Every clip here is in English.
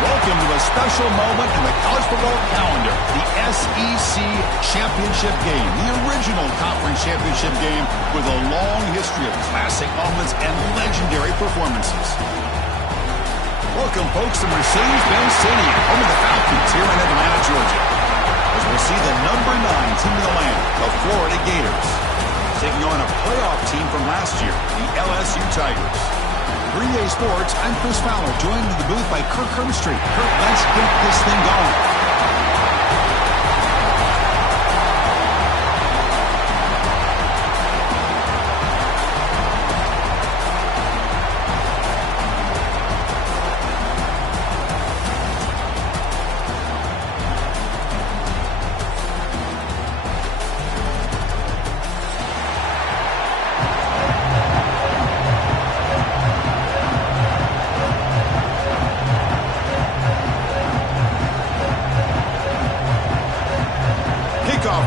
Welcome to a special moment in the college football calendar, the SEC Championship Game, the original conference championship game with a long history of classic moments and legendary performances. Welcome, folks, to Mercedes-Benz Stadium, home of the Falcons here in Atlanta, Georgia, as we'll see the number 9 team in the land, the Florida Gators, taking on a playoff team from last year, the LSU Tigers. Green Day Sports, I'm Chris Fowler, joined in the booth by Kirk Herbstreit. Kirk, let's get this thing going.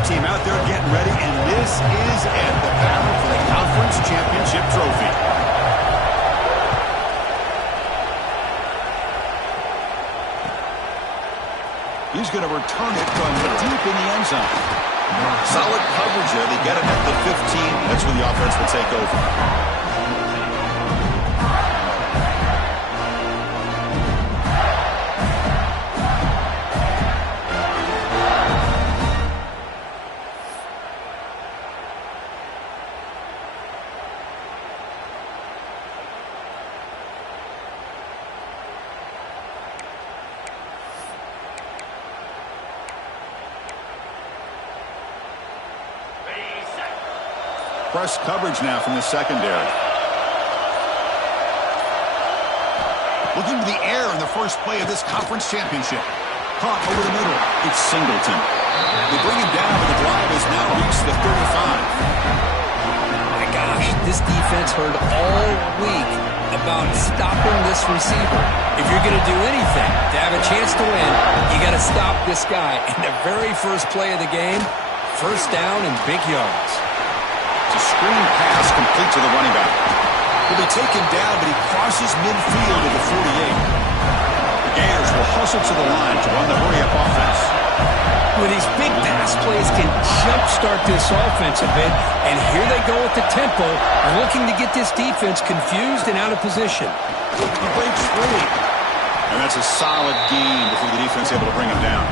Team out there getting ready, and this is it, the battle for the conference championship trophy. He's going to return it from deep in the end zone. Solid coverage there. They get it at the 15. That's when the offense will take over. Press coverage now from the secondary. Looking to the air in the first play of this conference championship. Caught over the middle. It's Singleton. They bring him down, but the drive has now reached the 35. My gosh, this defense heard all week about stopping this receiver. If you're going to do anything to have a chance to win, you got to stop this guy. And the very first play of the game, first down and big yards. A screen pass complete to the running back. He'll be taken down, but he crosses midfield to the 48. The Gators will hustle to the line to run the hurry-up offense. Well, these big pass plays can jumpstart this offense a bit, and here they go at the tempo, looking to get this defense confused and out of position. He breaks free. And that's a solid gain before the defense able to bring him down.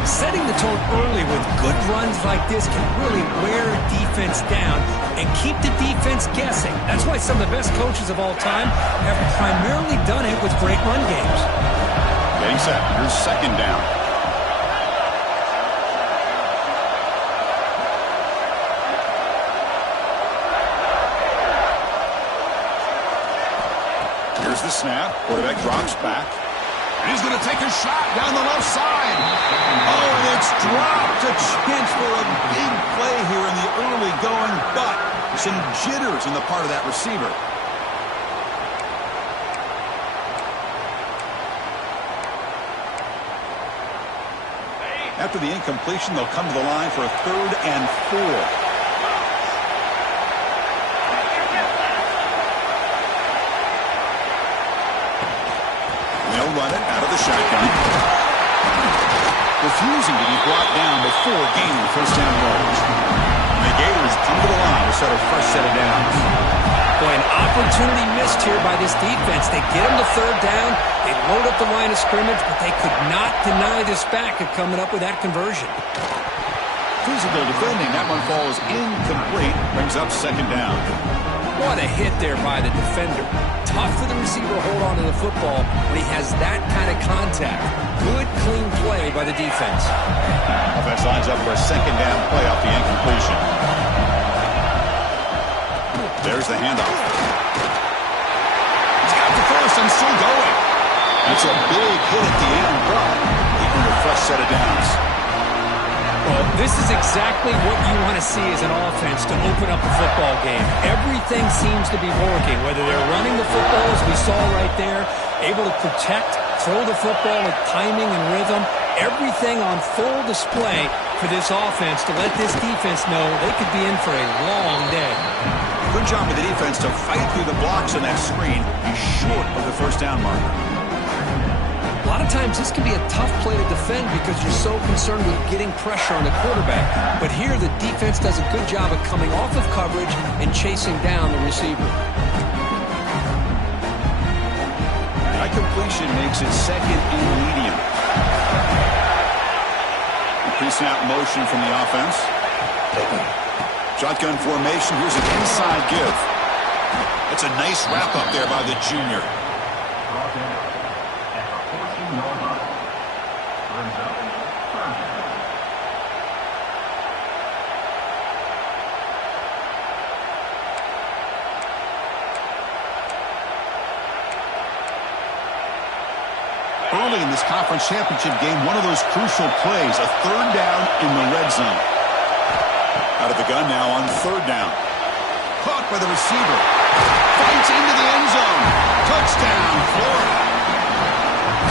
Setting the tone early with good runs like this can really wear a defense down and keep the defense guessing. That's why some of the best coaches of all time have primarily done it with great run games. Getting set. Here's second down. Here's the snap. Quarterback drops back. He's going to take a shot down the left side. Oh, and it's dropped. A chance for a big play here in the early going, but some jitters on the part of that receiver. After the incompletion, they'll come to the line for a 3rd and 4. They'll run it out of the shotgun. Refusing to be brought down before gaining first down yards. And the Gators come to the line to set a fresh set of downs. Boy, an opportunity missed here by this defense. They get them to 3rd down. They load up the line of scrimmage, but they could not deny this back of coming up with that conversion. Physical defending. That one falls incomplete. Brings up 2nd down. What a hit there by the defender. Tough for the receiver to hold on to the football when he has that kind of contact. Good, clean play by the defense. Offense lines up for a 2nd down play off the incompletion. There's the handoff. He's got the first and still going. That's a big hit at the end, but even a fresh set of downs. Well, this is exactly what you want to see as an offense to open up a football game. Everything seems to be working, whether they're running the football, as we saw right there, able to protect, throw the football with timing and rhythm. Everything on full display for this offense to let this defense know they could be in for a long day. Good job of the defense to fight through the blocks on that screen. He's short of the first down marker. lot of times this can be a tough play to defend because you're so concerned with getting pressure on the quarterback. But here the defense does a good job of coming off of coverage and chasing down the receiver. That completion makes it second and medium. Pre-snap motion from the offense. Shotgun formation. Here's an inside give. It's a nice wrap up there by the junior. Early in this conference championship game, one of those crucial plays, a third down in the red zone. Out of the gun now on third down. Caught by the receiver. Fights into the end zone. Touchdown, Florida.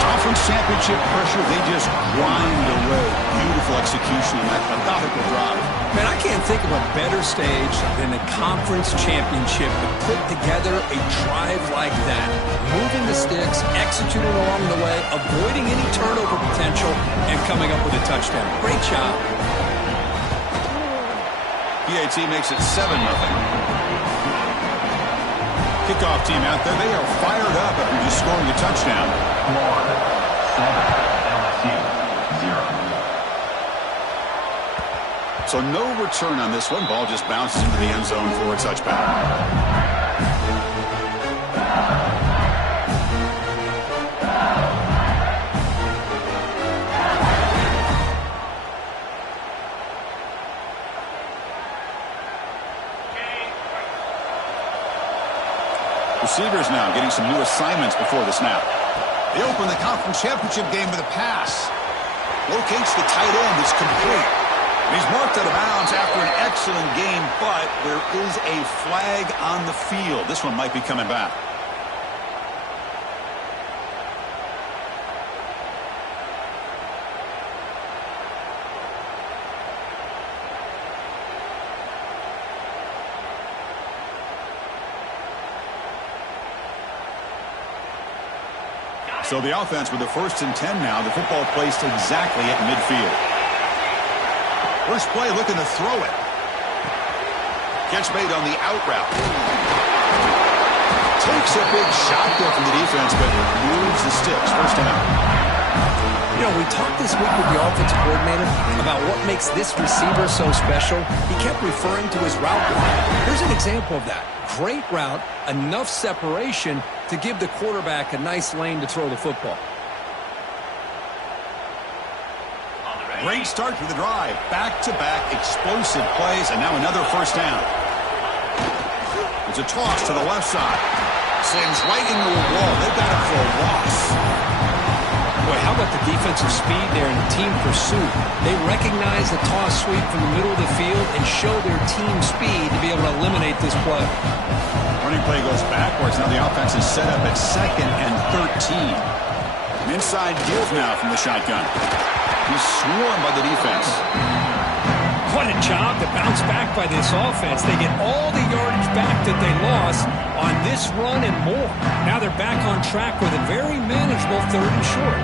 Conference championship pressure, they just grind away. Beautiful execution on that methodical drive. Man, I can't think of a better stage than a conference championship to put together a drive like that. Moving the sticks, executing along the way, avoiding any turnover potential, and coming up with a touchdown. Great job. PAT makes it 7-0. Kickoff team out there, they are fired up after just scoring a touchdown. Florida 7, LSU 0. So no return on this one. Ball just bounces into the end zone for a touchback. Receivers now getting some new assignments before the snap. They open the conference championship game with a pass. Locates the tight end. It's complete. He's marked out of bounds after an excellent game, but there is a flag on the field. This one might be coming back. So the offense with the 1st and 10 now. The football placed exactly at midfield. First play looking to throw it. Catch made on the out route. Takes a big shot there from the defense, but moves the sticks. First down. You know, we talked this week with the offensive coordinator about what makes this receiver so special. He kept referring to his route running. Here's an example of that. Great route, enough separation to give the quarterback a nice lane to throw the football. Great start to the drive. Back-to-back explosive plays, and now another first down. It's a toss to the left side. Slams right into a wall. They've got it for a loss. Boy, how about the defensive speed there in the team pursuit? They recognize the toss sweep from the middle of the field and show their team speed to be able to eliminate this play. Running play goes backwards. Now the offense is set up at 2nd and 13. An inside give now from the shotgun. He's swarmed by the defense. What a job to bounce back by this offense. They get all the yardage back that they lost on this run and more. Now they're back on track with a very manageable 3rd and short.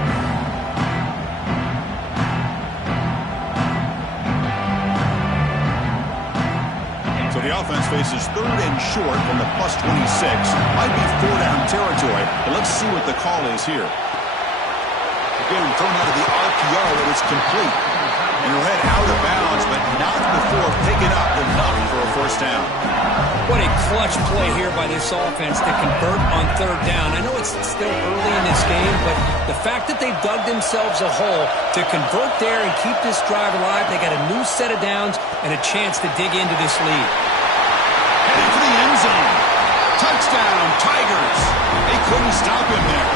So the offense faces 3rd and short from the +26. Might be 4-down territory, but let's see what the call is here. Again, thrown out of the RPO, and it's complete. And he'll head out of bounds, but not before picking up enough for a first down. What a clutch play here by this offense to convert on 3rd down. I know it's still early in this game, but the fact that they've dug themselves a hole to convert there and keep this drive alive, they got a new set of downs and a chance to dig into this lead. Heading for the end zone. Touchdown, Tigers. They couldn't stop him there.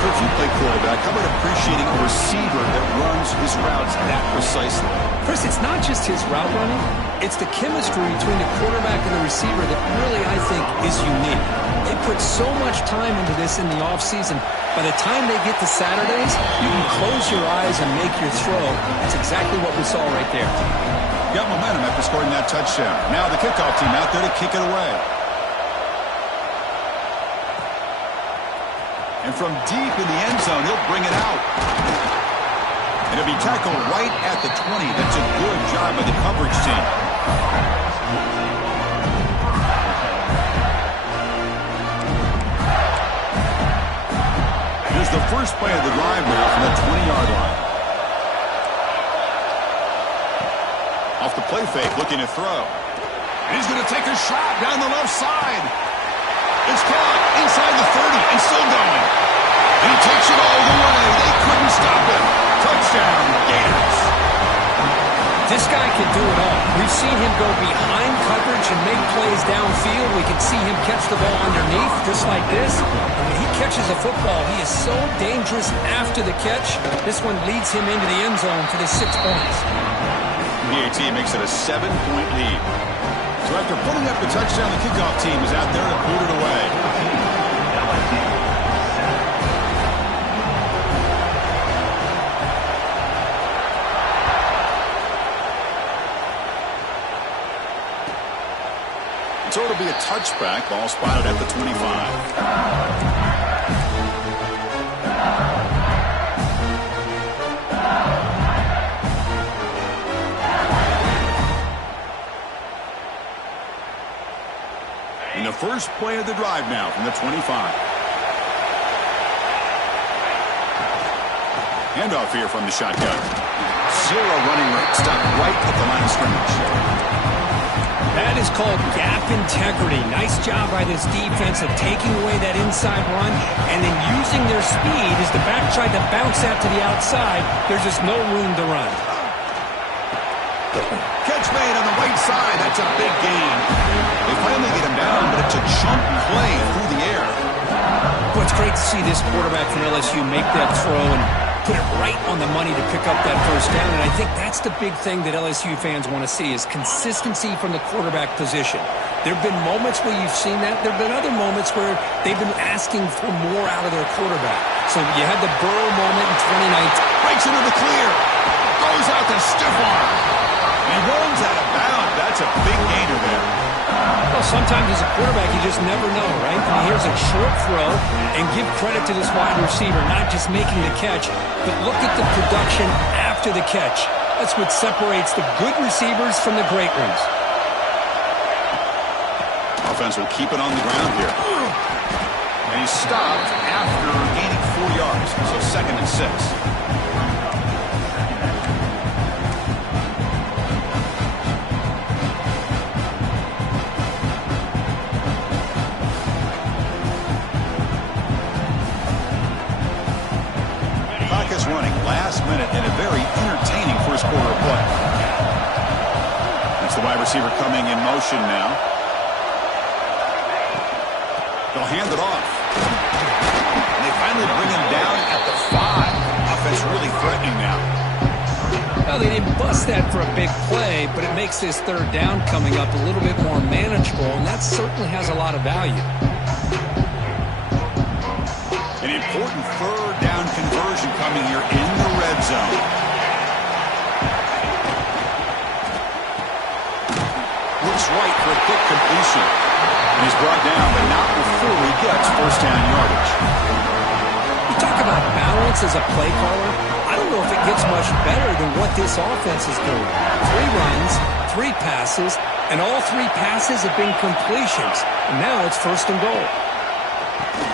If you play quarterback, how about appreciating a receiver that runs his routes that precisely? Chris, it's not just his route running. It's the chemistry between the quarterback and the receiver that really, I think, is unique. They put so much time into this in the offseason. By the time they get to Saturdays, you can close your eyes and make your throw. That's exactly what we saw right there. Got momentum after scoring that touchdown. Now the kickoff team out there to kick it away. And from deep in the end zone, he'll bring it out. And it'll be tackled right at the 20. That's a good job by the coverage team. Here's the first play of the drive now from the 20-yard line. Off the play fake, looking to throw. And he's going to take a shot down the left side. It's caught inside the 30 and still going. And he takes it all the way. They couldn't stop him. Touchdown, Gators. This guy can do it all. We've seen him go behind coverage and make plays downfield. We can see him catch the ball underneath, just like this. And when he catches a football, he is so dangerous after the catch. This one leads him into the end zone for the 6 points. PAT makes it a 7-point lead. So after putting up the touchdown, the kickoff team is out there to boot it away. So it'll be a touchback. Ball spotted at the 25. In the first play of the drive now from the 25. Handoff here from the shotgun. Zero running rate. Stopped right at the line of scrimmage. That is called gap integrity. Nice job by this defense of taking away that inside run and then using their speed as the back tried to bounce out to the outside. There's just no room to run. Catch made on the right side. That's a big gain. They finally get him down, but it's a chunk play through the air. Well, it's great to see this quarterback from LSU make that throw and put it right on the money to pick up that first down. And I think that's the big thing that LSU fans want to see is consistency from the quarterback position. There have been moments where you've seen that. There have been other moments where they've been asking for more out of their quarterback. So you had the Burrow moment in 2019. Breaks into the clear. Goes out to stiff arm. And he runs out of bounds. That's a big gainer there. Well, sometimes as a quarterback, you just never know, right? And here's a short throw, and give credit to this wide receiver, not just making the catch, but look at the production after the catch. That's what separates the good receivers from the great ones. Offense will keep it on the ground here. And he's stopped after gaining 4 yards, so 2nd and 6. Running last minute in a very entertaining first quarter of play. That's the wide receiver coming in motion now. They'll hand it off. And they finally bring him down at the 5. Offense really threatening now. Well, they didn't bust that for a big play, but it makes this 3rd down coming up a little bit more manageable, and that certainly has a lot of value. An important 3rd down conversion coming here in the red zone. Looks right for a quick completion. And he's brought down, but not before he gets 1st down yardage. You talk about balance as a play caller. I don't know if it gets much better than what this offense is doing. 3 runs, 3 passes, and all 3 passes have been completions. And now it's 1st and goal.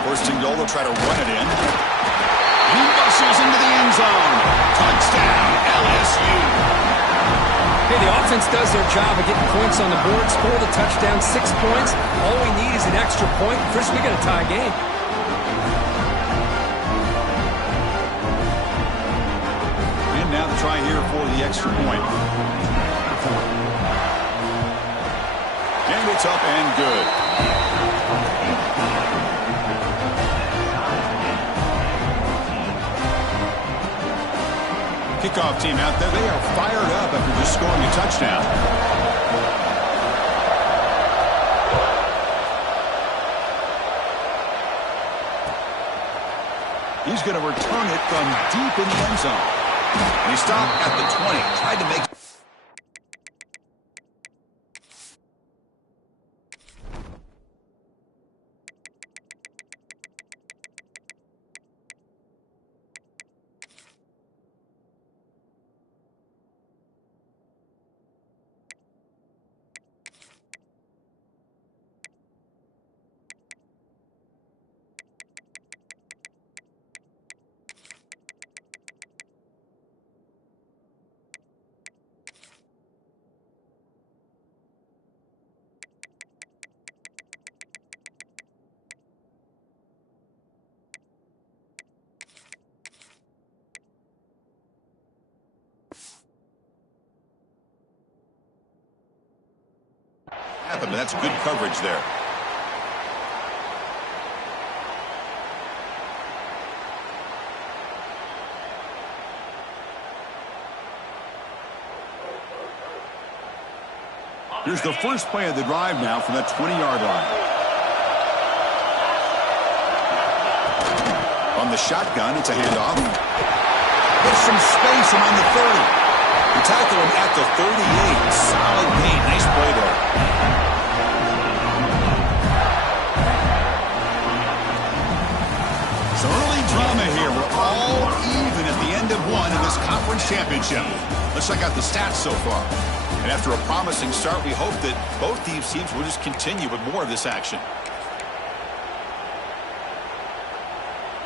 1st and goal, they'll try to run it in. He muscles into the end zone. Touchdown, LSU. Hey, the offense does their job of getting points on the board, score the touchdown, 6 points. All we need is an extra point. Chris, we got a tie game. And now the try here for the extra point. And it's up and good. Kickoff team out there, they are fired up after just scoring a touchdown. He's going to return it from deep in the end zone. And he stopped at the 20, tried to make happen, but that's good coverage there. Here's the first play of the drive now from that 20-yard line. On the shotgun, it's a handoff. There's some space around the 30. The tackle him at the 38. Solid gain. Nice play there. Some early drama here. We're all even at the end of one in this conference championship. Let's check out the stats so far. And after a promising start, we hope that both these teams will just continue with more of this action.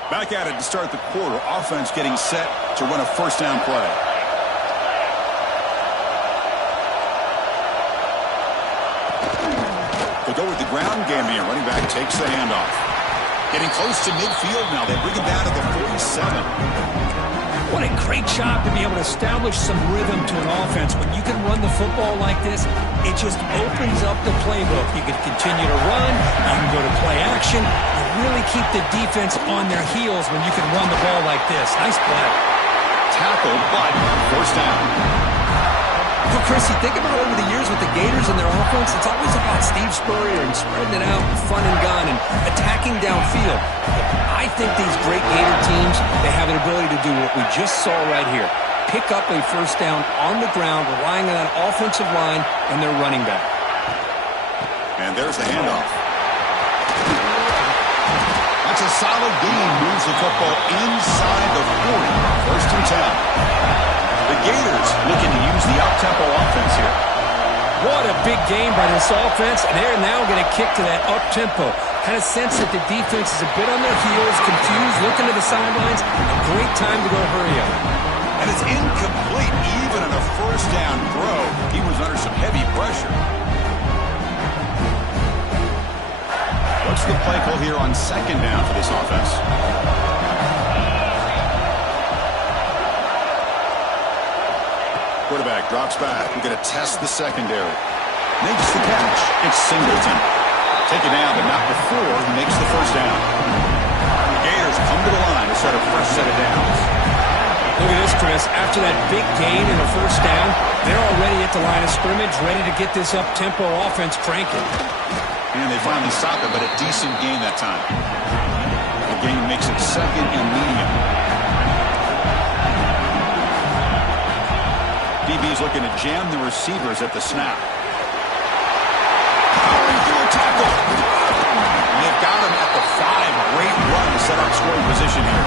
Back at it to start the quarter. Offense getting set to run a first down play. They'll go with the ground game here. Running back takes the handoff. Getting close to midfield now. They bring him down to the 47. What a great job to be able to establish some rhythm to an offense. When you can run the football like this, it just opens up the playbook. You can continue to run. You can go to play action. You really keep the defense on their heels when you can run the ball like this. Nice play. Tackled, but first down. Well, Chris, you think about over the years with the Gators and their offense, it's always about Steve Spurrier and spreading it out, fun and gun, and attacking downfield. I think these great Gator teams, they have an ability to do what we just saw right here. Pick up a first down on the ground, relying on that offensive line and their running back. And there's the handoff. That's a solid gain. Moves the football inside the 40. First and 10. The Gators looking to use the up-tempo offense here. What a big game by this offense, and they're now going to kick to that up-tempo. Kind of sense that the defense is a bit on their heels, confused, looking to the sidelines. A great time to go hurry up. And it's incomplete even on a first down throw. He was under some heavy pressure. What's the play call here on second down for this offense? Quarterback drops back. We're going to test the secondary. Makes the catch. It's Singleton. Take it down, but not before he makes the first down. The Gators come to the line to start a fresh set of downs. Look at this, Chris. After that big gain in the first down, they're already at the line of scrimmage, ready to get this up-tempo offense cranking. And they finally stop it, but a decent gain that time. The gain makes it second and medium. DB's looking to jam the receivers at the snap. Powering through a tackle. And they've got him at the 5. Great run to set up scoring position here.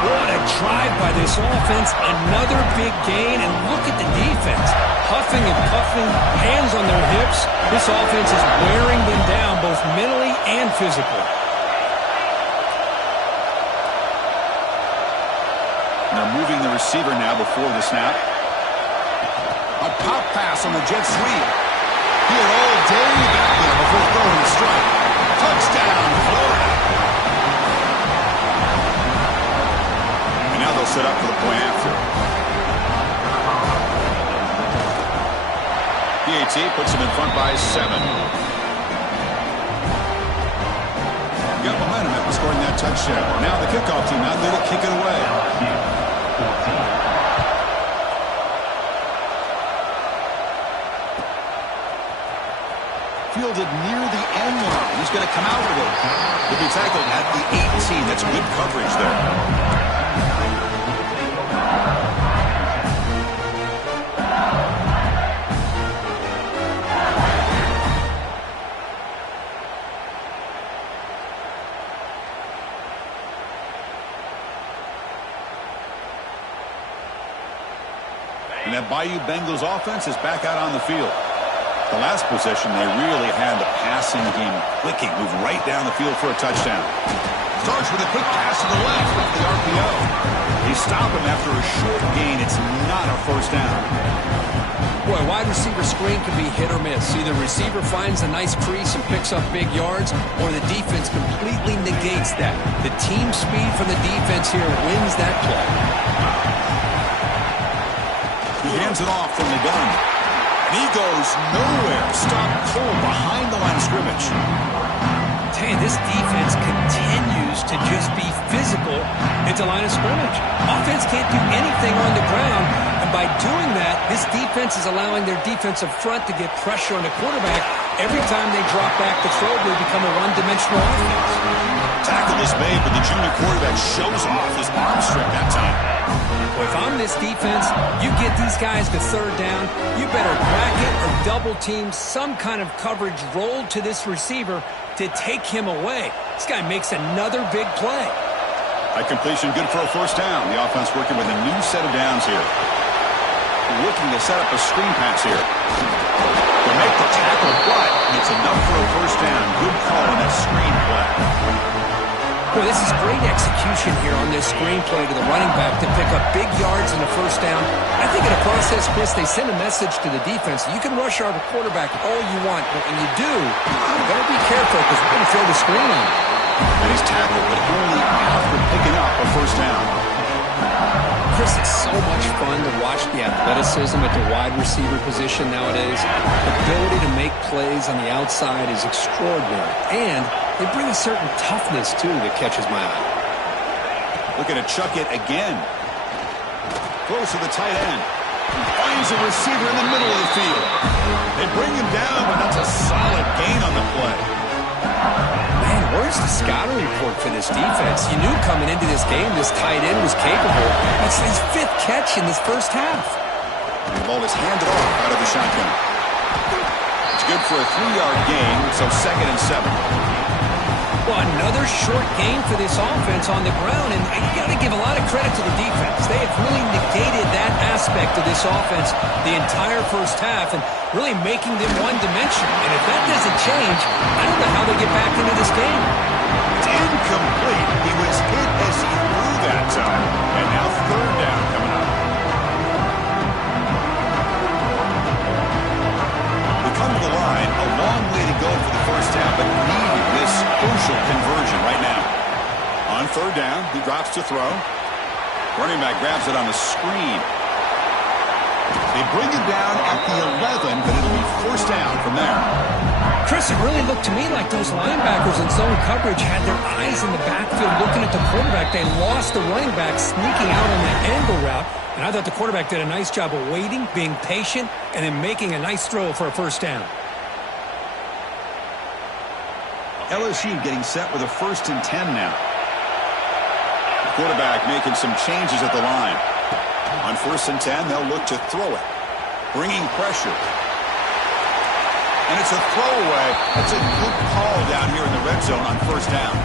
What a drive by this offense. Another big gain, and look at the defense. Huffing and puffing, hands on their hips. This offense is wearing them down both mentally and physically. And they're moving the receiver now before the snap. A pop pass on the jet sweep. He had all day back there before throwing the strike. Touchdown, Florida. And now they'll set up for the point after. PAT puts them in front by 7. Got momentum after scoring that touchdown. Now the kickoff team out there to kick it away. Fielded near the end line. He's going to come out with it. He'll be tackled at the 18. That's good coverage there. And that Bayou Bengals offense is back out on the field. The last possession, they really had the passing game clicking, move right down the field for a touchdown. Starts with a quick pass to the left off the RPO. They stop him after a short gain. It's not a first down. Boy, wide receiver screen can be hit or miss. Either receiver finds a nice crease and picks up big yards, or the defense completely negates that. The team speed from the defense here wins that play. He hands it off from the gun. And he goes nowhere. Stopped cold behind the line of scrimmage. Hey, this defense continues to just be physical at the line of scrimmage. Offense can't do anything on the ground, and by doing that, this defense is allowing their defensive front to get pressure on the quarterback. Every time they drop back to throw, they become a one-dimensional offense. Tackle is made, but the junior quarterback shows off his arm strength that time. Well, if I'm this defense, you get these guys to third down, you better bracket or double-team some kind of coverage rolled to this receiver to take him away. This guy makes another big play. That completion good for a first down. The offense working with a new set of downs here. Looking to set up a screen pass here. To make the tackle, but it's enough for a first down. Good call on that screen play. Boy, this is great execution here on this screen play to the running back to pick up big yards in the first down. I think in the process, Chris, they send a message to the defense. You can rush our quarterback all you want, but when you do, you better be careful because we're going to throw the screen on him. And he's tackled, but only after picking up a first down. Chris, it's so much fun to watch the athleticism at the wide receiver position nowadays. The ability to make plays on the outside is extraordinary, and they bring a certain toughness, too, that catches my eye. Looking to chuck it again. Close to the tight end. Finds a receiver in the middle of the field. They bring him down, but that's a solid gain on the play. Man, where's the scouting report for this defense? You knew coming into this game this tight end was capable. That's his 5th catch in this first half. The ball is handed off out of the shotgun. It's good for a 3-yard gain, so 2nd and 7. Well, another short gain for this offense on the ground, and you got to give a lot of credit to the defense. They have really negated that aspect of this offense the entire first half and really making them one-dimensional. And if that doesn't change, I don't know how they get back into this game. It's incomplete. He was hit as he threw that time. And now 3rd down coming up. We come to the line, a long way to go for the first down, but needed this crucial conversion right now. On 3rd down, he drops to throw. Running back grabs it on the screen. They bring it down at the 11, but it'll be first down from there. Chris, it really looked to me like those linebackers in zone coverage had their eyes in the backfield looking at the quarterback. They lost the running back sneaking out on that angle route, and I thought the quarterback did a nice job of waiting, being patient, and then making a nice throw for a first down. LSU getting set with a 1st and 10 now. The quarterback making some changes at the line. On 1st and 10, they'll look to throw it. Bringing pressure. And it's a throwaway. That's a good call down here in the red zone on 1st down.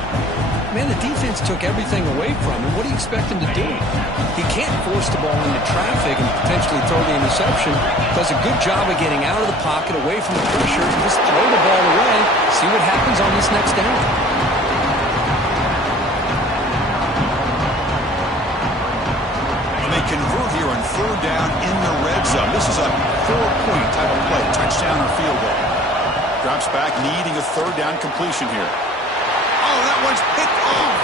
Man, the defense took everything away from him. What do you expect him to do? He can't force the ball into traffic and potentially throw the interception. Does a good job of getting out of the pocket, away from the pressure, and just throw the ball away. See what happens on this next down. And they convert here on 3rd down in the red zone. This is a 4-point type of play, touchdown or field goal. Drops back, needing a 3rd down completion here. Oh, that one's picked off.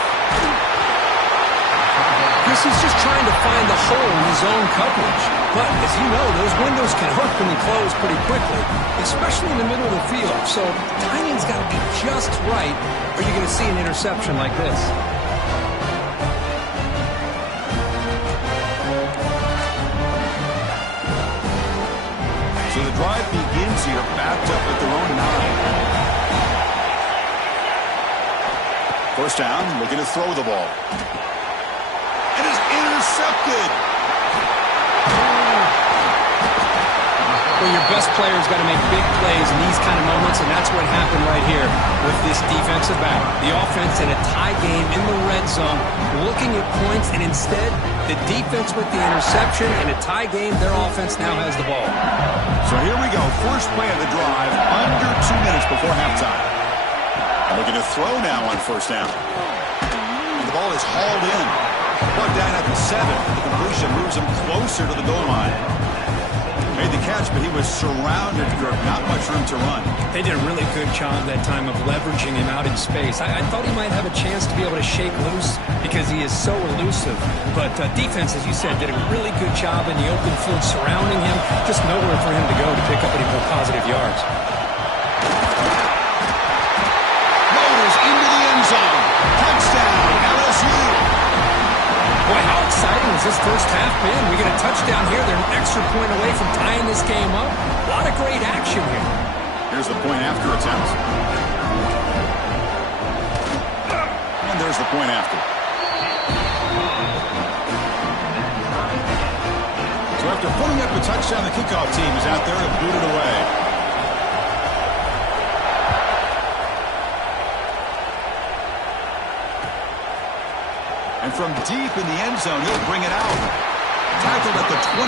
Chris is just trying to find the hole in his own coverage. But, as you know, those windows can open and close pretty quickly, especially in the middle of the field. So, timing's got to be just right, or you're going to see an interception like this. So the drive begins here, backed up at their own 9. First down, looking to throw the ball. It is intercepted. Well, your best player's got to make big plays in these kind of moments, and that's what happened right here with this defensive back. The offense in a tie game in the red zone, looking at points, and instead, the defense with the interception. In a tie game, their offense now has the ball. So here we go. First play of the drive, under 2 minutes before halftime. Looking to throw now on 1st down. And the ball is hauled in. Brought down at the 7. The completion moves him closer to the goal line. Made the catch, but he was surrounded, not much room to run. They did a really good job that time of leveraging him out in space. I thought he might have a chance to be able to shake loose because he is so elusive. But defense, as you said, did a really good job in the open field surrounding him. Just nowhere for him to go to pick up any more positive yards. Motors into the end zone. Touchdown, LSU. Boy, how exciting has this first half been? We get a touchdown here. They're an extra point away from tying this game up. A lot of great action here. Here's the point after attempt. And there's the point after. So after putting up a touchdown, the kickoff team is out there to boot it away. And from deep in the end zone, he'll bring it out. Tackled at the 23,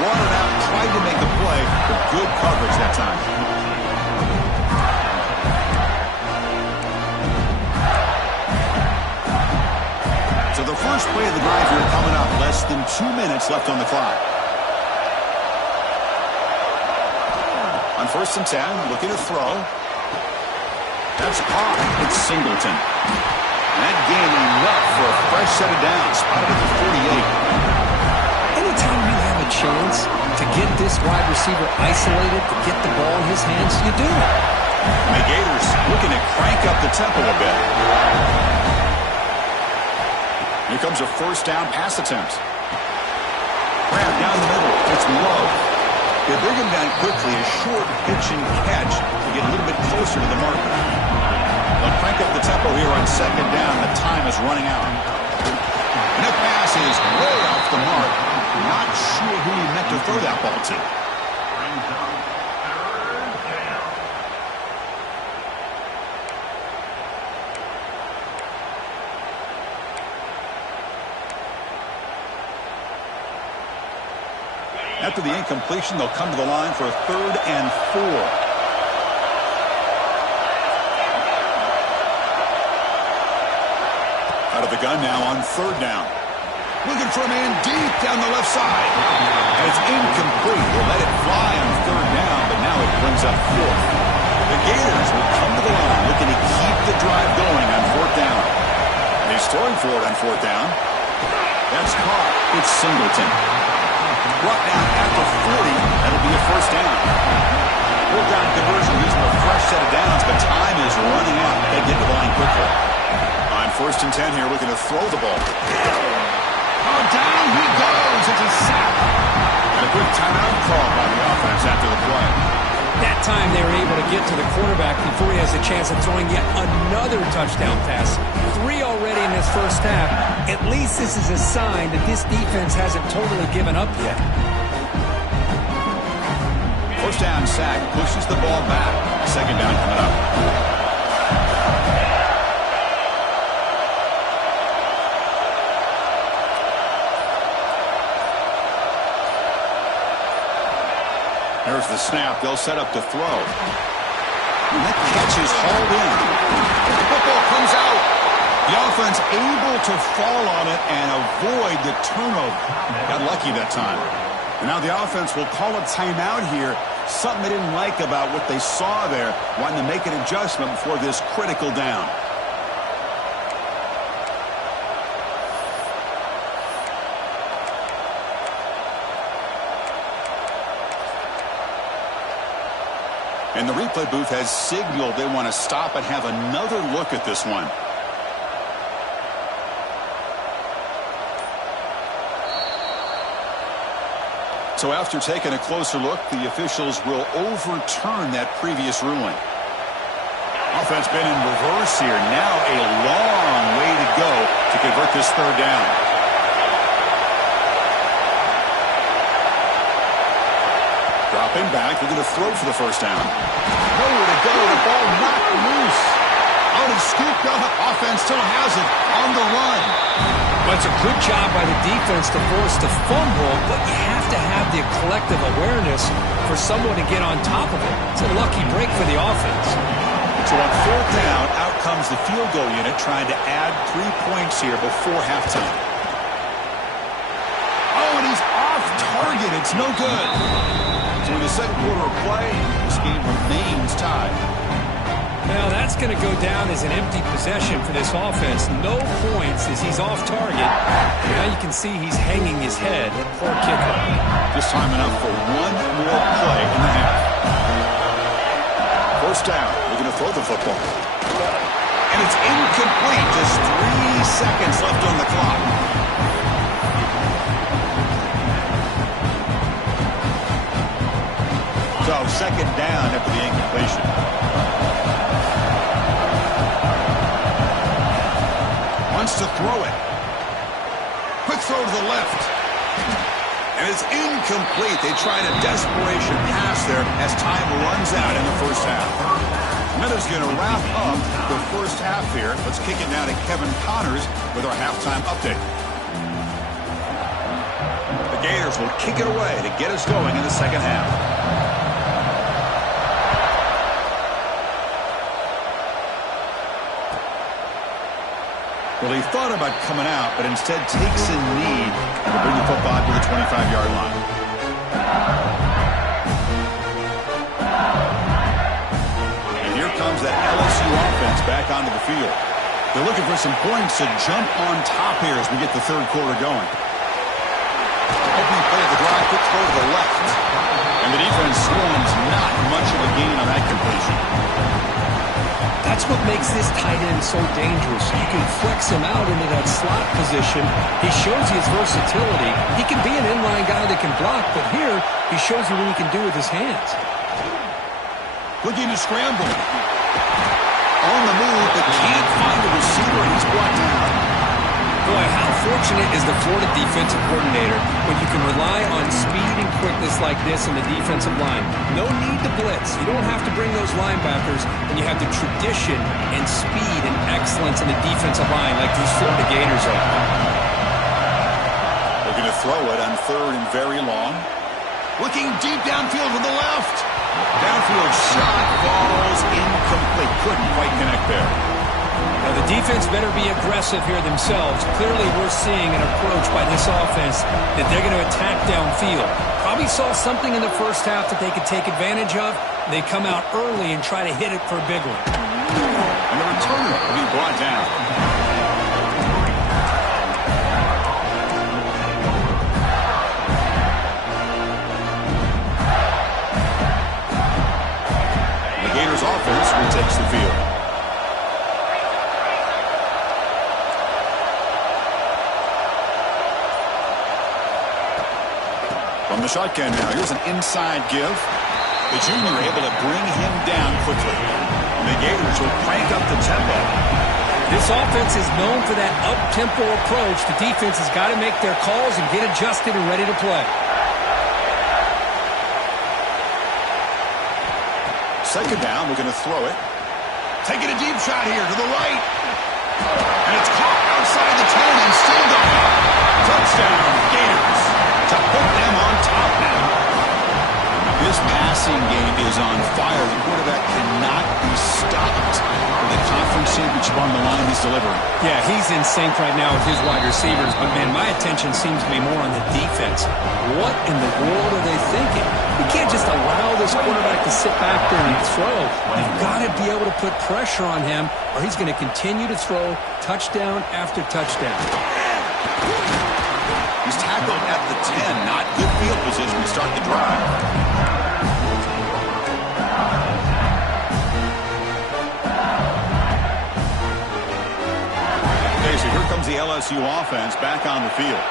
brought it out, tried to make a play, but good coverage that time. So the first play of the drive here coming up, less than 2 minutes left on the clock. On 1st and 10, looking to throw. That's caught. It's Singleton. And that gain enough for a fresh set of downs. Spotted at the 48. Anytime you have a chance to get this wide receiver isolated, to get the ball in his hands, you do. And the Gators looking to crank up the tempo a bit. Here comes a first down pass attempt. Grab down the middle. It's Love. They bring him down quickly. A short pitch and catch to get a little bit closer to the marker. They'll crank up the tempo here on 2nd down. The time is running out. And that pass is way off the mark. Not sure who he meant to throw that ball to. After the incompletion, they'll come to the line for a 3rd and 4. Out of the gun now on 3rd down. Looking for a man deep down the left side. And it's incomplete. They'll let it fly on 3rd down, but now it brings up 4th. The Gators will come to the line looking to keep the drive going on 4th down. And he's throwing for it on 4th down. That's caught. It's Singleton. Brought down at the 40. That'll be a 1st down. 4th down conversion using a fresh set of downs, but time is running out. They get to the line quickly. On 1st and 10 here, looking to throw the ball. Oh, down he goes. It's a sack. And a quick timeout call by the offense after the play. That time they were able to get to the quarterback before he has a chance of throwing yet another touchdown pass. 3 already in this first half. At least this is a sign that this defense hasn't totally given up yet. 1st down sack, pushes the ball back. 2nd down coming up. There's the snap. They'll set up to throw. And that catch is hauled in. The football comes out. The offense able to fall on it and avoid the turnover. Got lucky that time. And now the offense will call a timeout here. Something they didn't like about what they saw there. Wanting to make an adjustment before this critical down. And the replay booth has signaled they want to stop and have another look at this one. So after taking a closer look, the officials will overturn that previous ruling. Offense been in reverse here. Now a long way to go to convert this 3rd down. Dropping back, looking to throw for the 1st down. Nowhere to go, the ball knocked loose. Out and scooped up, offense still has it on the run. Well, it's a good job by the defense to force the fumble, but you have to have the collective awareness for someone to get on top of it. It's a lucky break for the offense. So on 4th down, out comes the field goal unit trying to add 3 points here before halftime. Oh, and he's off target. It's no good. So in the second quarter of play, this game remains tied. Well, that's going to go down as an empty possession for this offense. No points as he's off target. Now you can see he's hanging his head. Poor kicker. Just time enough for one more play in the half. First down. We're going to throw the football. And it's incomplete. Just 3 seconds left on the clock. So second down after the incompletion. Wants to throw it. Quick throw to the left. And it's incomplete. They tried a desperation pass there as time runs out in the first half. Minutes going to wrap up the first half here. Let's kick it now to Kevin Connors with our halftime update. The Gators will kick it away to get us going in the second half. Well, he thought about coming out, but instead takes a knee to bring the football to the 25-yard line. And here comes that LSU offense back onto the field. They're looking for some points to jump on top here as we get the third quarter going. Opening play of the drive, quick throw to the left. And the defense swarms, not much of a gain on that completion. That's what makes this tight end so dangerous. You can flex him out into that slot position. He shows you his versatility. He can be an inline guy that can block, but here he shows you what he can do with his hands. Looking to scramble. On the move, but can't find the receiver, and he's brought down. Boy, how fortunate is the Florida defensive coordinator when you can rely on speed and quickness like this in the defensive line. No need to blitz. You don't have to bring those linebackers, and you have the tradition and speed and excellence in the defensive line like these Florida Gators are. Looking to throw it on third and very long. Looking deep downfield to the left. Downfield shot falls incomplete. Couldn't quite connect there. Now, the defense better be aggressive here themselves. Clearly, we're seeing an approach by this offense that they're going to attack downfield. Probably saw something in the first half that they could take advantage of. They come out early and try to hit it for a big one. And the return will be brought down. The Gators offense retakes the field. From the shotgun now, here's an inside give. The junior able to bring him down quickly. And the Gators will crank up the tempo. This offense is known for that up-tempo approach. The defense has got to make their calls and get adjusted and ready to play. Second down, we're going to throw it. Taking a deep shot here to the right. And it's caught outside the 10 and still going. Touchdown, Gators. To put them on top now. This passing game is on fire. The quarterback cannot be stopped. With the conference championship on the line, he's delivering. Yeah, he's in sync right now with his wide receivers. But, man, my attention seems to be more on the defense. What in the world are they thinking? You can't just allow this quarterback to sit back there and throw. You've got to be able to put pressure on him, or he's going to continue to throw touchdown after touchdown. He's tackled at the 10. Not good field position to start the drive. Okay, so here comes the LSU offense back on the field.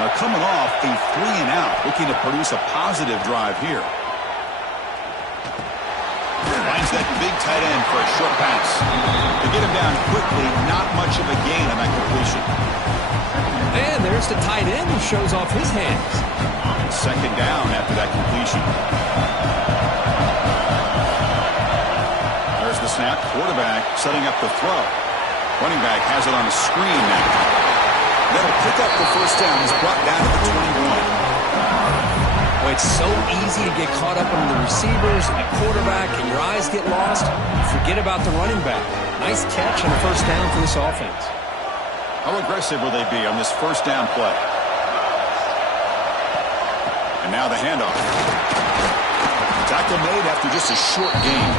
Now coming off a 3-and-out, looking to produce a positive drive here. Finds that big tight end for a short pass. To get him down quickly, not much of a gain on that completion. And there's the tight end who shows off his hands. Second down after that completion. There's the snap. Quarterback setting up the throw. Running back has it on a screen now. That'll pick up the first down. He's brought down to the 21. Well, it's so easy to get caught up on the receivers and the quarterback, and your eyes get lost. Forget about the running back. Nice catch and a first down for this offense. How aggressive will they be on this first down play? And now the handoff. Tackle made after just a short gain.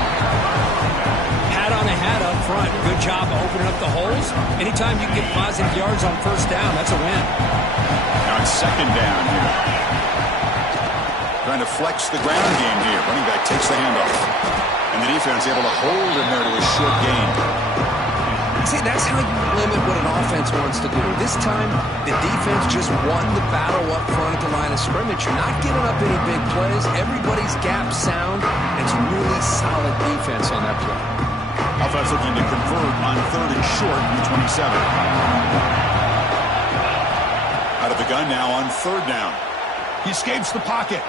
Hat on a hat up front. Good job of opening up the holes. Anytime you get positive yards on first down, that's a win. Now it's second down here. Trying to flex the ground game here. Running back takes the handoff. And the defense able to hold him there to a short gain. See, that's how you limit what an offense wants to do. This time, the defense just won the battle up front at the line of scrimmage. You're not giving up any big plays. Everybody's gap sound. And it's really solid defense on that play. Offense looking to convert on third and short from the 27. Out of the gun now on third down. He escapes the pocket.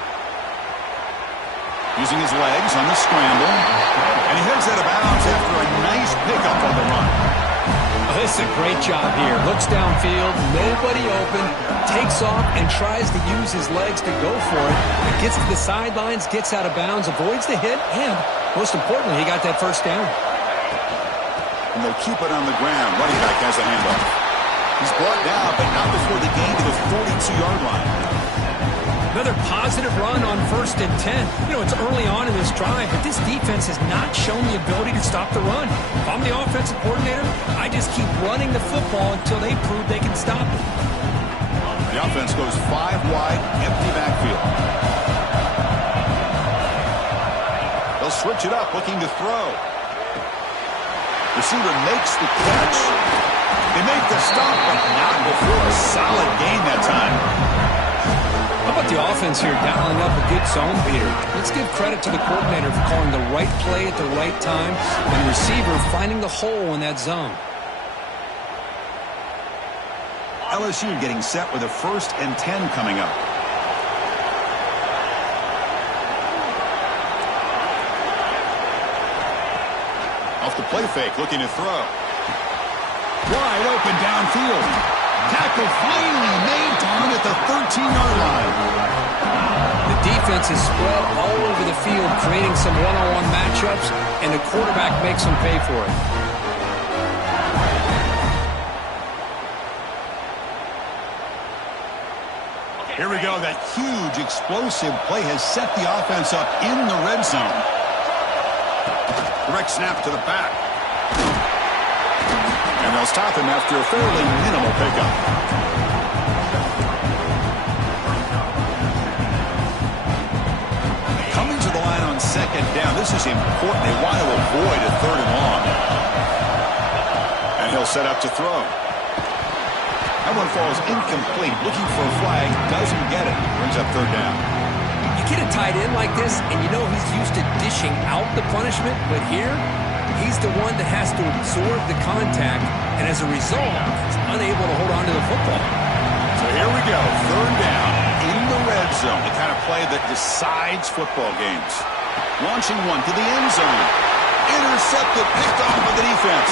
Using his legs on the scramble. And he heads out of bounds after a nice pickup on the run. Oh, this is a great job here. Looks downfield, nobody open, takes off and tries to use his legs to go for it. It gets to the sidelines, gets out of bounds, avoids the hit, and most importantly, he got that first down. And they'll keep it on the ground. Running back has a handoff. He's brought down, but not before the gain to the 42-yard line. Another positive run on 1st and 10. You know, it's early on in this drive, but this defense has not shown the ability to stop the run. If I'm the offensive coordinator, I just keep running the football until they prove they can stop it. The offense goes 5 wide, empty backfield. They'll switch it up, looking to throw. Receiver makes the catch. They make the stop, but not before a solid gain that time. How about the offense here dialing up a good zone beater? Let's give credit to the coordinator for calling the right play at the right time and the receiver finding the hole in that zone. LSU getting set with a 1st and 10 coming up. Off the play fake, looking to throw. Wide open downfield. Tackle finally made down at the 13-yard line. The defense is spread all over the field, creating some one-on-one matchups, and the quarterback makes them pay for it. Here we go. That huge, explosive play has set the offense up in the red zone. Direct snap to the back. And they'll stop him after a fairly minimal pickup. Coming to the line on second down. This is important. They want to avoid a 3rd and long. And he'll set up to throw. That one falls incomplete. Looking for a flag. Doesn't get it. Brings up 3rd down. You get a tight end like this, and you know he's used to dishing out the punishment, but here, he's the one that has to absorb the contact, and as a result, he's unable to hold on to the football. So here we go, 3rd down in the red zone, the kind of play that decides football games. Launching one to the end zone. Intercepted, picked off by the defense.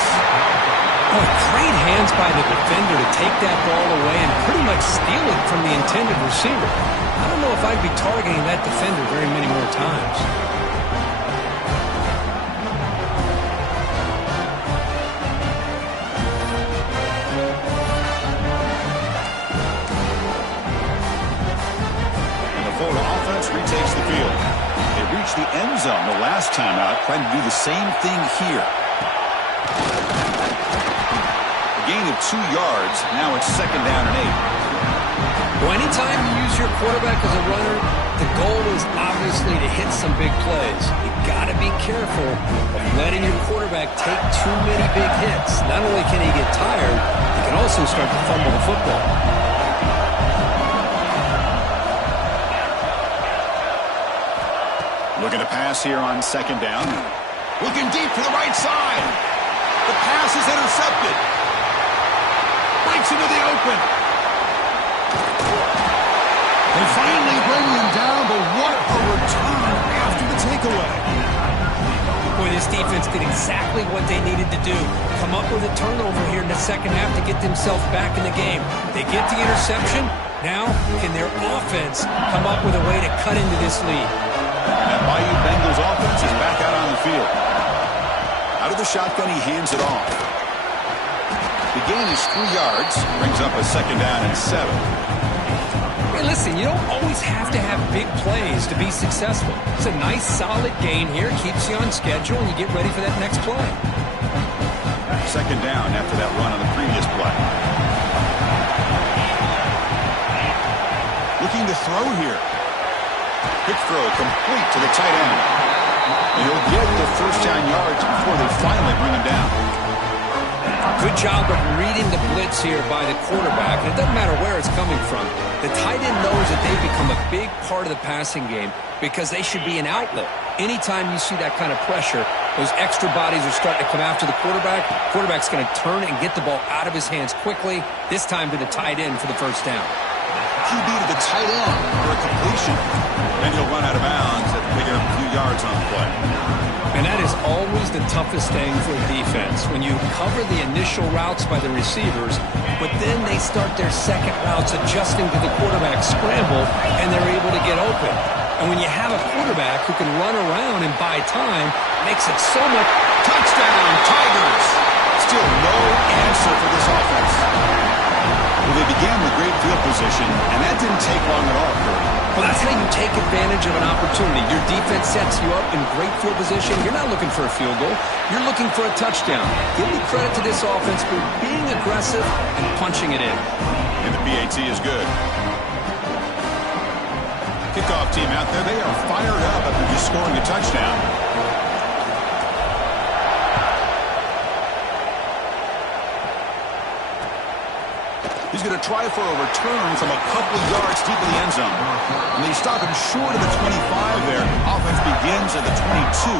Boy, great hands by the defender to take that ball away and pretty much steal it from the intended receiver. I don't know if I'd be targeting that defender very many more times. Retakes the field. They reached the end zone the last time out, trying to do the same thing here. A gain of 2 yards. Now it's 2nd down and 8. Well, anytime you use your quarterback as a runner, the goal is obviously to hit some big plays. You got to be careful of letting your quarterback take too many big hits. Not only can he get tired, he can also start to fumble the football. Looking to pass here on 2nd down. Looking deep to the right side. The pass is intercepted. Breaks into the open. They finally bring him down, but what a return after the takeaway. Boy, this defense did exactly what they needed to do. Come up with a turnover here in the second half to get themselves back in the game. They get the interception. Now, can their offense come up with a way to cut into this lead? That Bayou Bengals offense is back out on the field. Out of the shotgun, he hands it off. The gain is 3 yards. Brings up a 2nd down and 7. Hey, listen, you don't always have to have big plays to be successful. It's a nice, solid gain here. Keeps you on schedule, and you get ready for that next play. Second down after that run on the previous play. Looking to throw here. Quick throw complete to the tight end. And he'll get the first down yards before they finally bring him down. Good job of reading the blitz here by the quarterback. And it doesn't matter where it's coming from. The tight end knows that they've become a big part of the passing game because they should be an outlet. Anytime you see that kind of pressure, those extra bodies are starting to come after the quarterback. Quarterback's going to turn and get the ball out of his hands quickly, this time to the tight end for the first down. QB to the tight end for a completion. Then he'll run out of bounds after picking up a few yards on the play. And that is always the toughest thing for a defense, when you cover the initial routes by the receivers, but then they start their second routes adjusting to the quarterback scramble, and they're able to get open. And when you have a quarterback who can run around and buy time, it makes it so much. Touchdown, Tigers! Still no answer for this offense. Well, they began with great field position, and that didn't take long at all, Curt. Well, that's how you take advantage of an opportunity. Your defense sets you up in great field position. You're not looking for a field goal. You're looking for a touchdown. Give me credit to this offense for being aggressive and punching it in. And the PAT is good. Kickoff team out there, they are fired up after just scoring a touchdown. He's going to try for a return from a couple of yards deep in the end zone. And they stop him short of the 25 there. Offense begins at the 22.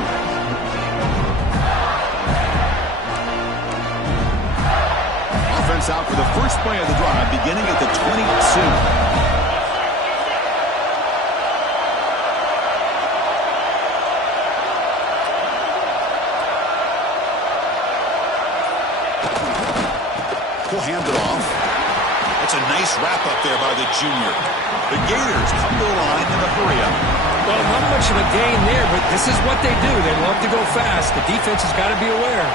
Offense out for the first play of the drive, beginning at the 22. We'll hand it off. That's a nice wrap-up there by the junior. The Gators come to the line in a hurry-up. Well, not much of a gain there, but this is what they do. They love to go fast. The defense has got to be aware.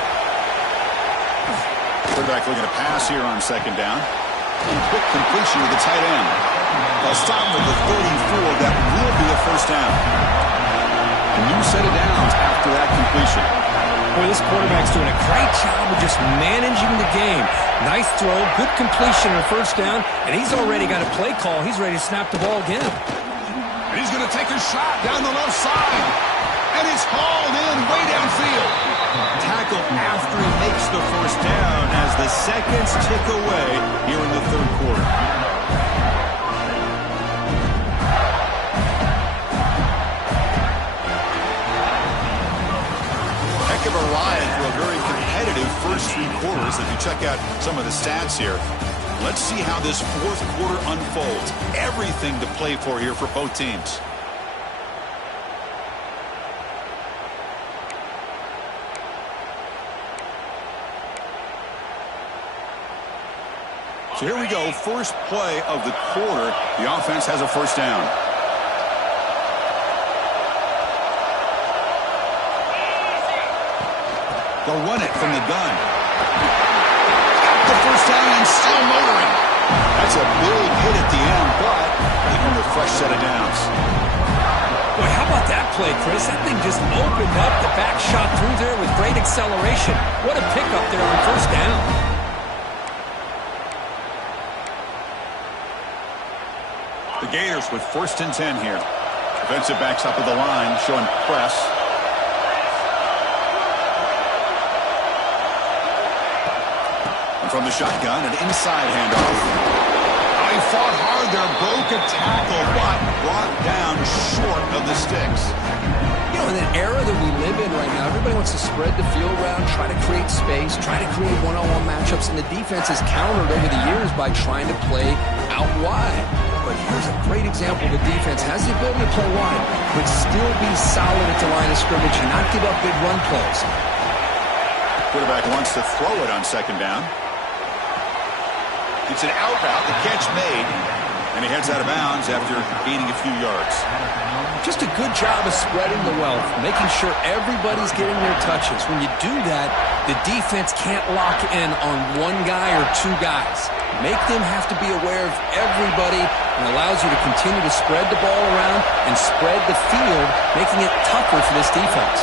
Quarterback looking to pass here on second down. And quick completion to the tight end. They'll stop with the 34. That will be a first down. A new set of downs after that completion. Boy, this quarterback's doing a great job of just managing the game. Nice throw, good completion on first down, and he's already got a play call. He's ready to snap the ball again. And he's going to take a shot down the left side. And it's hauled in way downfield. Tackle after he makes the first down as the seconds tick away here in the third quarter. Heck of a ride for a very competitive first three quarters. If you check out some of the stats here, let's see how this fourth quarter unfolds. Everything to play for here for both teams. So here we go, first play of the quarter. The offense has a first down. They'll run it from the gun. The first down and still motoring. That's a big hit at the end, but they earned a fresh set of downs. Boy, how about that play, Chris? That thing just opened up. The back shot through there with great acceleration. What a pickup there on first down. The Gators with 1st and 10 here. Defensive backs up at the line, showing press. And from the shotgun, an inside handoff. He fought hard there, broke a tackle, but brought down short of the sticks. You know, in an era that we live in right now, everybody wants to spread the field around, try to create space, try to create one-on-one matchups, and the defense has countered over the years by trying to play out wide. But here's a great example. The defense has the ability to play wide, but still be solid at the line of scrimmage and not give up big run plays. Quarterback wants to throw it on second down. It's an out route, the catch made, and he heads out of bounds after gaining a few yards. Just a good job of spreading the wealth, making sure everybody's getting their touches. When you do that, the defense can't lock in on one guy or two guys. Make them have to be aware of everybody and allows you to continue to spread the ball around and spread the field, making it tougher for this defense.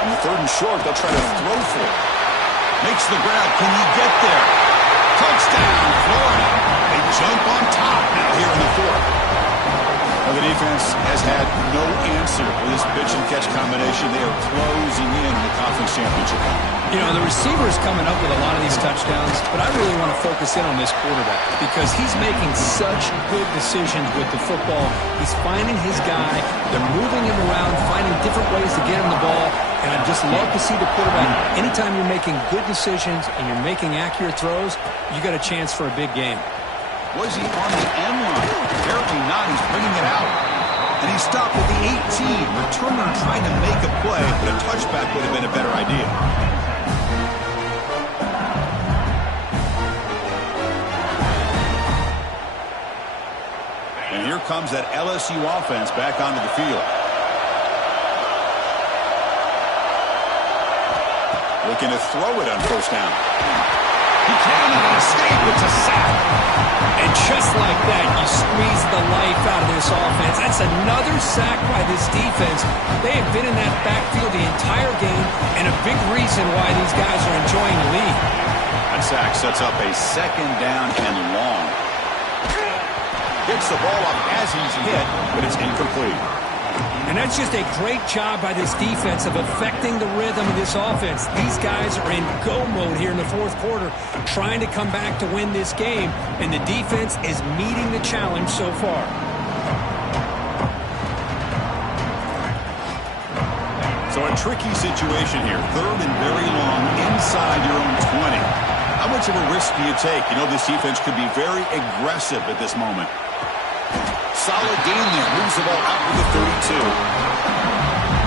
On the 3rd and short, they'll try to throw for it. Makes the grab. Can he get there? Touchdown, Florida. They jump on top now here in the 4th. Well, the defense has had no answer with this pitch-and-catch combination. They are closing in the conference championship. You know, the receiver's coming up with a lot of these touchdowns, but I really want to focus in on this quarterback because he's making such good decisions with the football. He's finding his guy. They're moving him around, finding different ways to get him the ball, and I just love to see the quarterback. Anytime you're making good decisions and you're making accurate throws, you got a chance for a big game. Was he on the end line? Apparently not. He's bringing it out. And he stopped at the 18. Returner trying to make a play, but a touchback would have been a better idea. And here comes that LSU offense back onto the field. Looking to throw it on 1st down. He cannot escape. It's a sack. And just like that, you squeeze the life out of this offense. That's another sack by this defense. They have been in that backfield the entire game, and a big reason why these guys are enjoying the lead. That sack sets up a 2nd down and long. Gets the ball up as he's hit, but it's incomplete. And that's just a great job by this defense of affecting the rhythm of this offense. These guys are in go mode here in the 4th quarter, trying to come back to win this game, and the defense is meeting the challenge so far. So a tricky situation here. 3rd and very long inside your own 20. How much of a risk do you take? You know this defense could be very aggressive at this moment. Solid gain there. Moves the ball out with the 32.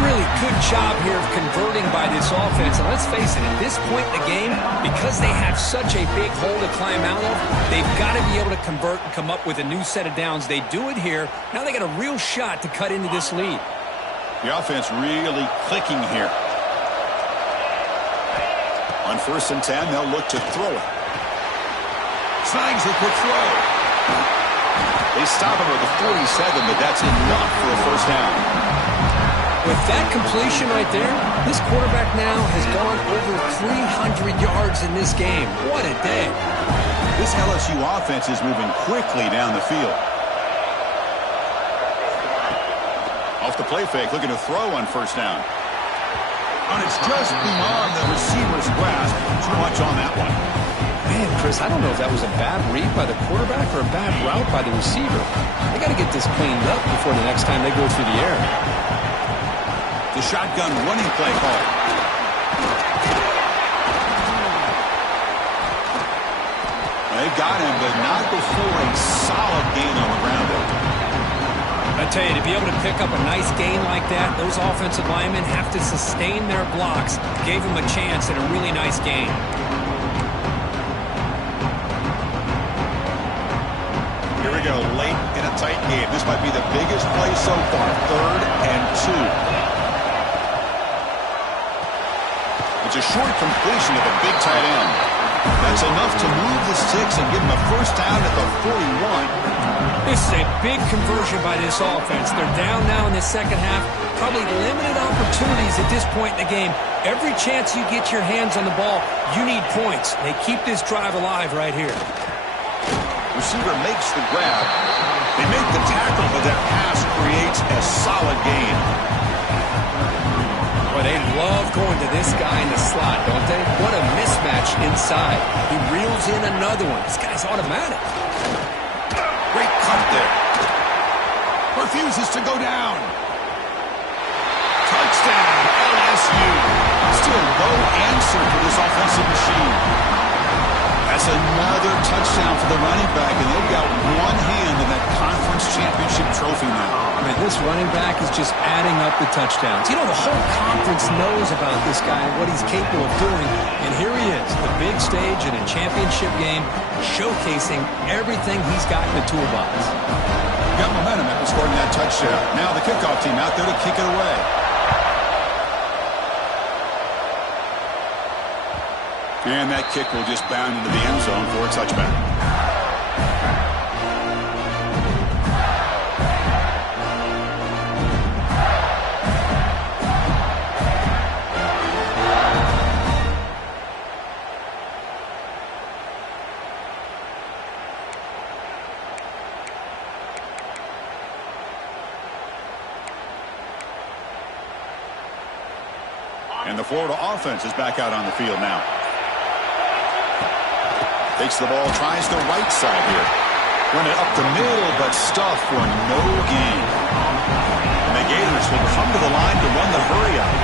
Really good job here of converting by this offense. And let's face it, at this point in the game, because they have such a big hole to climb out of, they've got to be able to convert and come up with a new set of downs. They do it here. Now they got a real shot to cut into this lead. The offense really clicking here. On 1st and 10, they'll look to throw it. Snags the quick throw. They stop him with the 47, but that's enough for a 1st down. With that completion right there, this quarterback now has gone over 300 yards in this game. What a day. This LSU offense is moving quickly down the field. Off the play fake, looking to throw on 1st down. And it's just beyond the receiver's grasp. Too much on that one. Man, Chris, I don't know if that was a bad read by the quarterback or a bad route by the receiver. They got to get this cleaned up before the next time they go through the air. The shotgun running play call. They've got him, but not before a solid gain on the ground. I tell you, to be able to pick up a nice gain like that, those offensive linemen have to sustain their blocks. Gave them a chance at a really nice gain. Here we go, late in a tight game. This might be the biggest play so far. 3rd and 2. It's a short completion of a big tight end. That's enough to move the sticks and give them a 1st down at the 41. This is a big conversion by this offense. They're down now in the 2nd half. Probably limited opportunities at this point in the game. Every chance you get your hands on the ball, you need points. They keep this drive alive right here. Receiver makes the grab. They make the tackle, but that pass creates a solid gain. Boy, they love going to this guy in the slot, don't they? What a mismatch inside. He reels in another one. This guy's automatic. Great cut there. Refuses to go down. Touchdown, LSU. Still no answer for this offensive machine. That's another touchdown for the running back, and they've got one hand in that conference championship trophy now. I mean, this running back is just adding up the touchdowns. You know, the whole conference knows about this guy and what he's capable of doing, and here he is, the big stage in a championship game, showcasing everything he's got in the toolbox. Got momentum after scoring that touchdown. Now the kickoff team out there to kick it away. And that kick will just bound into the end zone for a touchback. And the Florida offense is back out on the field now. Takes the ball, tries the right side here. Run it up the middle, but stuffed for no gain. And the Gators will come to the line to run the hurry up.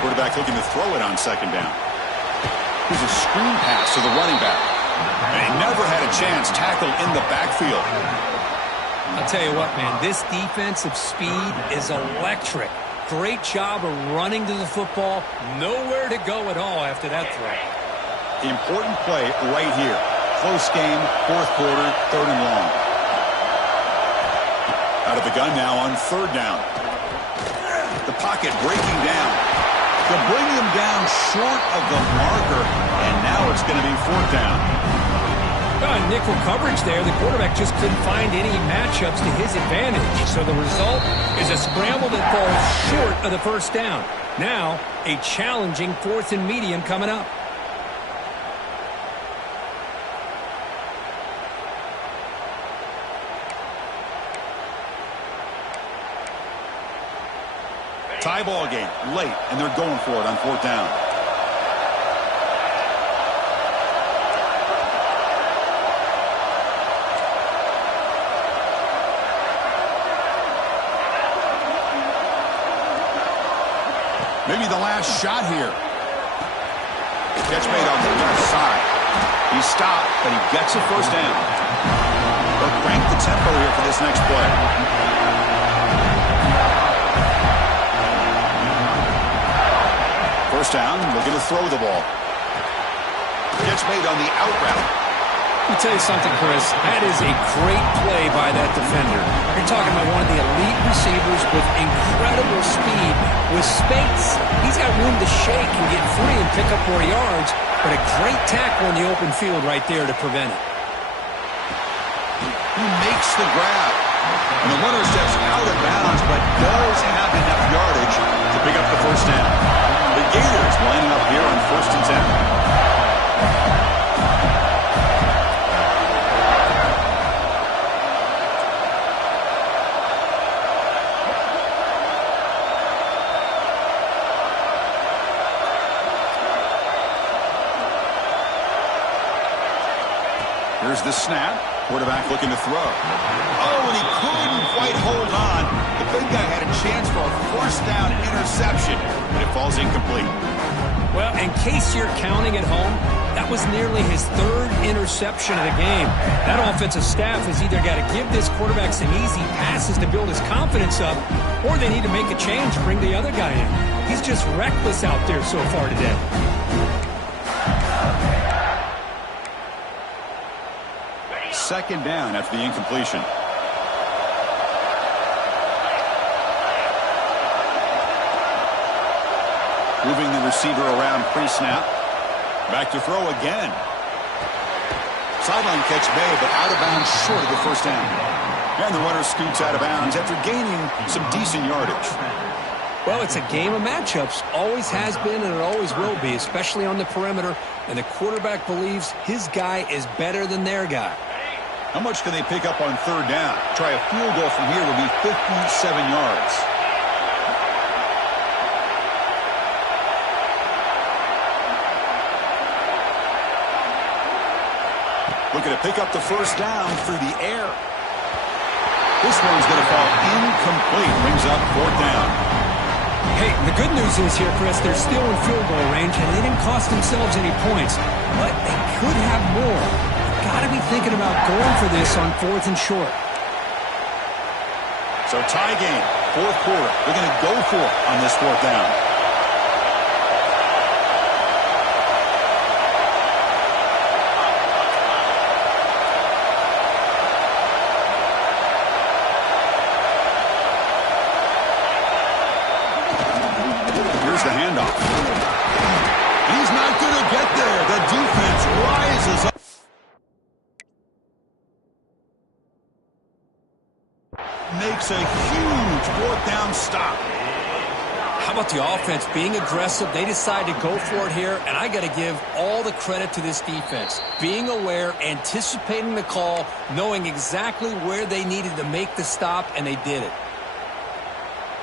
Quarterback looking to throw it on second down. Here's a screen pass to the running back. And he never had a chance tackled in the backfield. I'll tell you what, man, this defensive speed is electric. Great job of running to the football. Nowhere to go at all after that throw. Important play right here. Close game, fourth quarter, 3rd and long. Out of the gun now on 3rd down. The pocket breaking down. They'll bring him down short of the marker, and now it's going to be 4th down. Nickel coverage there. The quarterback just couldn't find any matchups to his advantage. So the result is a scramble that falls short of the 1st down. Now, a challenging 4th and medium coming up. Tie ball game, late, and they're going for it on 4th down. Maybe the last shot here. Catch made on the left side. He stopped, but he gets a 1st down. They'll crank the tempo here for this next play. First down, looking to throw the ball. Catch made on the out route. Let me tell you something, Chris. That is a great play by that defender. You're talking about one of the elite receivers with incredible speed. With space, he's got room to shake and get free and pick up 4 yards, but a great tackle in the open field right there to prevent it. He makes the grab. And the runner steps out of bounds, but does have enough yardage to pick up the 1st down. The Gators lining up here on 1st and 10. Here's the snap. Quarterback looking to throw. Oh, and he couldn't quite hold on. The big guy had a chance for a 1st down interception, but it falls incomplete. Well, in case you're counting at home, that was nearly his 3rd interception of the game. That offensive staff has either got to give this quarterback some easy passes to build his confidence up, or they need to make a change, bring the other guy in. He's just reckless out there so far today. Second down after the incompletion. Moving the receiver around pre-snap. Back to throw again. Sideline catch made, but out of bounds short of the 1st down. And the runner scoots out of bounds after gaining some decent yardage. Well, it's a game of matchups. Always has been and it always will be, especially on the perimeter. And the quarterback believes his guy is better than their guy. How much can they pick up on 3rd down? Try a field goal from here would be 57 yards. Looking to pick up the 1st down through the air. This one's going to fall incomplete. Brings up 4th down. Hey, the good news is here, Chris, they're still in field goal range, and they didn't cost themselves any points. But they could have more. Got to be thinking about going for this on 4th and short. So tie game, 4th quarter. They're going to go for it on this 4th down. Here's the handoff. He's not going to get there. The defense rises up. Makes a huge fourth down stop. How about the offense being aggressive? They decide to go for it here, and I got to give all the credit to this defense. Being aware, anticipating the call, knowing exactly where they needed to make the stop, and they did it.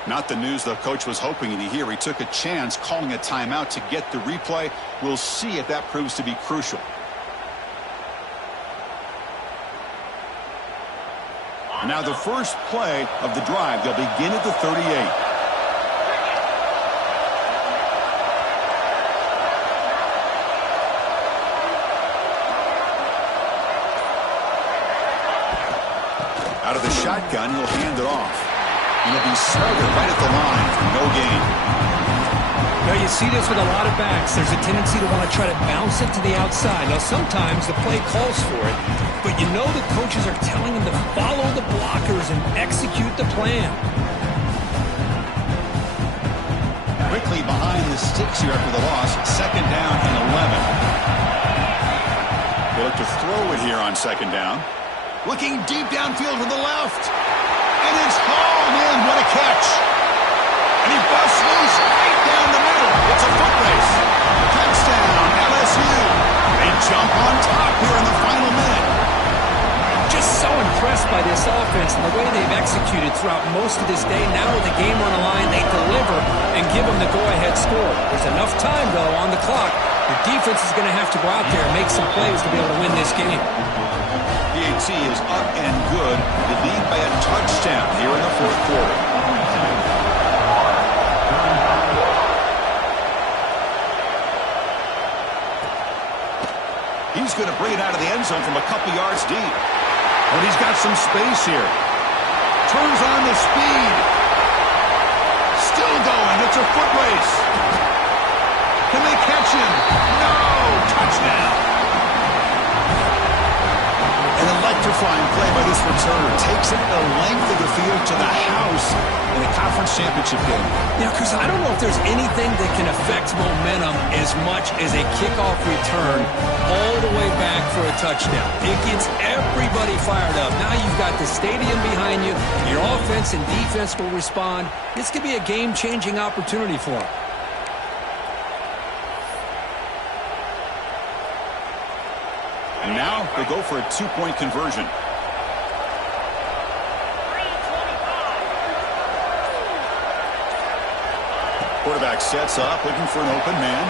Not the news the coach was hoping to hear. He took a chance calling a timeout to get the replay. We'll see if that proves to be crucial. Now the first play of the drive. They'll begin at the 38. Out of the shotgun, he'll hand it off. And he'll be smothered right at the line for no gain. Now you see this with a lot of backs. There's a tendency to want to try to bounce it to the outside. Now sometimes the play calls for it, but you know the coaches are telling them to follow the blockers and execute the plan. Quickly behind the sticks here after the loss. Second down and 11. They look to throw it here on second down. Looking deep downfield to the left. And it's hauled in. What a catch. And he busts loose right down the middle. It's a foot race. Touchdown, LSU. They jump on top here in the final minute. Just so impressed by this offense and the way they've executed throughout most of this day. Now with the game on the line, they deliver and give them the go-ahead score. There's enough time, though, on the clock. The defense is going to have to go out there and make some plays to be able to win this game. PAT is up and good. The lead by a touchdown here in the fourth quarter. He's going to bring it out of the end zone from a couple yards deep. But he's got some space here. Turns on the speed. Still going. It's a foot race. Can they catch him? No! Touchdown! An electrifying play by this returner. Takes it the length of the field to the house in the conference championship game. Now, Chris, I don't know if there's anything that can affect momentum as much as a kickoff return all the way back for a touchdown. It gets everybody fired up. Now you've got the stadium behind you. Your offense and defense will respond. This could be a game-changing opportunity for them. And now they go for a two-point conversion. Quarterback sets up, looking for an open man.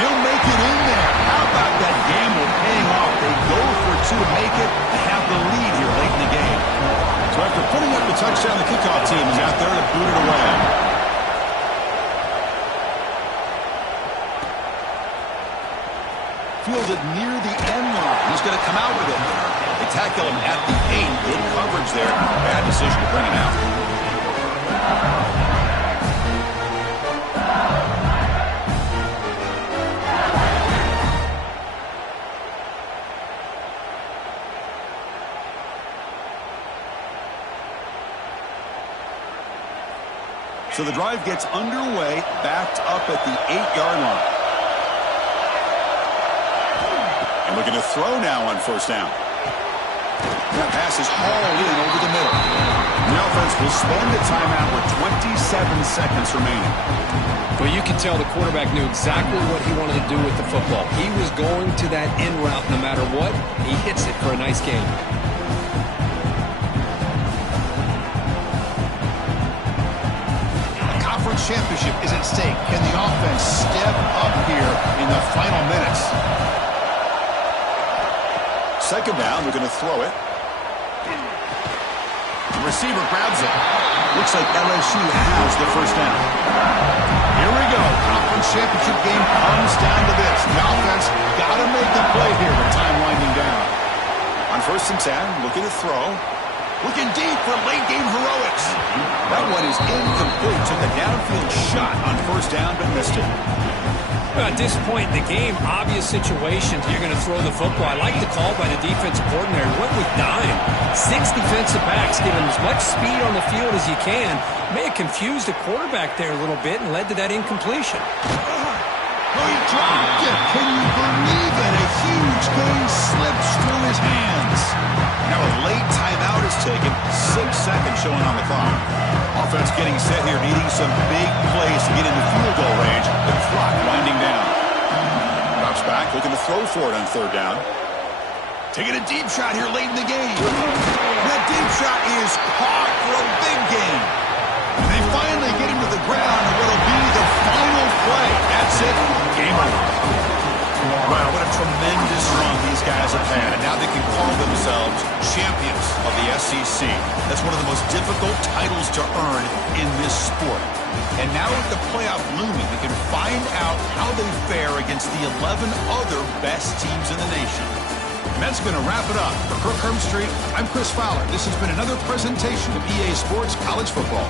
He'll make it in there. How about that gamble paying off? They go for two to make it and have the lead here late in the game. So after putting up the touchdown, the kickoff team is out there to boot it away. Fielded near the end line. He's going to come out with it. They tackle him at the 8. Good coverage there. Bad decision to bring him out. So the drive gets underway, backed up at the 8-yard line. And looking to throw now on first down. That pass is hauled in over the middle. The offense will spend a timeout with 27 seconds remaining. Well, you can tell the quarterback knew exactly what he wanted to do with the football. He was going to that in route no matter what. He hits it for a nice gain. A conference championship is at stake. Can the offense step up here in the final minutes? Second down, we're going to throw it. The receiver grabs it. Looks like LSU has the first down. Here we go. Conference championship game comes down to this. The offense got to make the play here with time winding down. On first and 10, looking to throw. Looking deep for late game heroics. That one is incomplete. Took a downfield shot on first down, but missed it. Well, at this point in the game, obvious situations, you're going to throw the football. I like the call by the defensive coordinator. Went with dime. 6 defensive backs, give him as much speed on the field as you can. May have confused the quarterback there a little bit and led to that incompletion. Oh, he dropped it. Can you believe it? A huge game slips through his hands. Now a late timeout is taken. 6 seconds showing on the clock. Offense getting set here, needing some big plays to get into field goal range. The clock winding down. Drops back, looking to throw for it on 3rd down. Taking a deep shot here late in the game. That deep shot is caught for a big gain. And they finally get him to the ground in what will be the final play. That's it. Game over. Wow, what a tremendous run these guys have had. And now they can call themselves champions of the SEC. That's one of the most difficult titles to earn in this sport. And now with the playoff looming, we can find out how they fare against the 11 other best teams in the nation. And that's going to wrap it up. For Kirk Herbstreit, I'm Chris Fowler. This has been another presentation of EA Sports College Football.